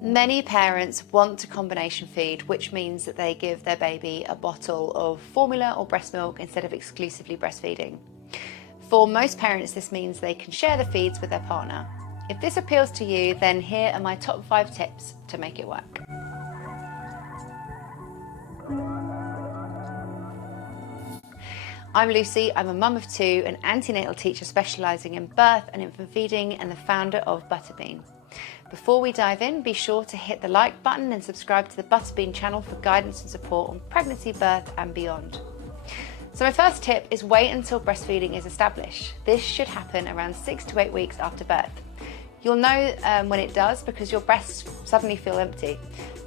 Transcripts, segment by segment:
Many parents want to combination feed, which means that they give their baby a bottle of formula or breast milk instead of exclusively breastfeeding. For most parents, this means they can share the feeds with their partner. If this appeals to you, then here are my top 5 tips to make it work. I'm Lucy, I'm a mum of 2, an antenatal teacher specialising in birth and infant feeding, and the founder of Butterbean. Before we dive in, be sure to hit the like button and subscribe to the Butterbean channel for guidance and support on pregnancy, birth and beyond. So my first tip is wait until breastfeeding is established. This should happen around 6 to 8 weeks after birth. You'll know when it does because your breasts suddenly feel empty.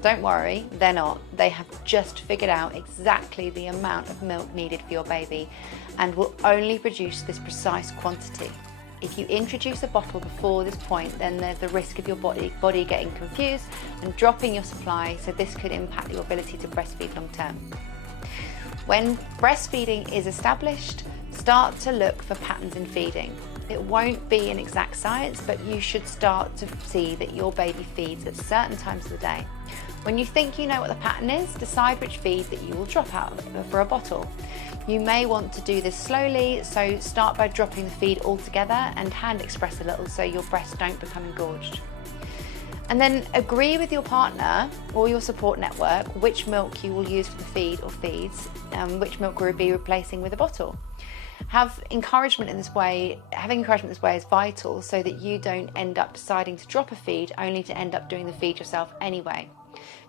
Don't worry, they're not. They have just figured out exactly the amount of milk needed for your baby and will only produce this precise quantity. If you introduce a bottle before this point, then there's the risk of your body getting confused and dropping your supply, so this could impact your ability to breastfeed long term. When breastfeeding is established, start to look for patterns in feeding. It won't be an exact science, but you should start to see that your baby feeds at certain times of the day. When you think you know what the pattern is, decide which feed that you will drop out for a bottle. You may want to do this slowly, so start by dropping the feed altogether and hand express a little so your breasts don't become engorged. And then agree with your partner or your support network which milk you will use for the feed or feeds, which milk will be replacing with a bottle. Having encouragement in this way is vital so that you don't end up deciding to drop a feed only to end up doing the feed yourself anyway.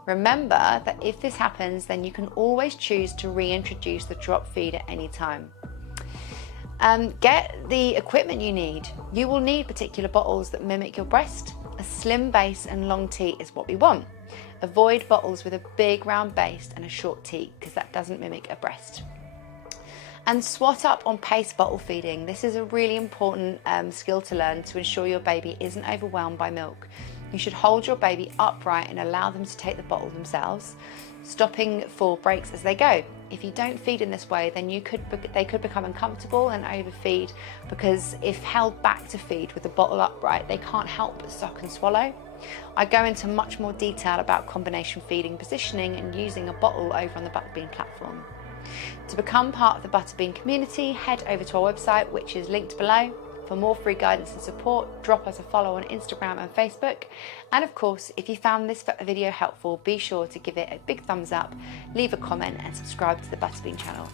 Remember that if this happens, then you can always choose to reintroduce the drop feed at any time. Get the equipment you need. You will need particular bottles that mimic your breast. A slim base and long teat is what we want. Avoid bottles with a big round base and a short teat because that doesn't mimic a breast. And swat up on pace bottle feeding. This is a really important skill to learn to ensure your baby isn't overwhelmed by milk. You should hold your baby upright and allow them to take the bottle themselves, stopping for breaks as they go. If you don't feed in this way, then they could become uncomfortable and overfeed, because if held back to feed with the bottle upright, they can't help but suck and swallow. I go into much more detail about combination feeding, positioning and using a bottle over on the Butterbean platform. To become part of the Butterbean community, head over to our website, which is linked below. For more free guidance and support, drop us a follow on Instagram and Facebook. And of course, if you found this video helpful, be sure to give it a big thumbs up, leave a comment and subscribe to the Butterbean channel.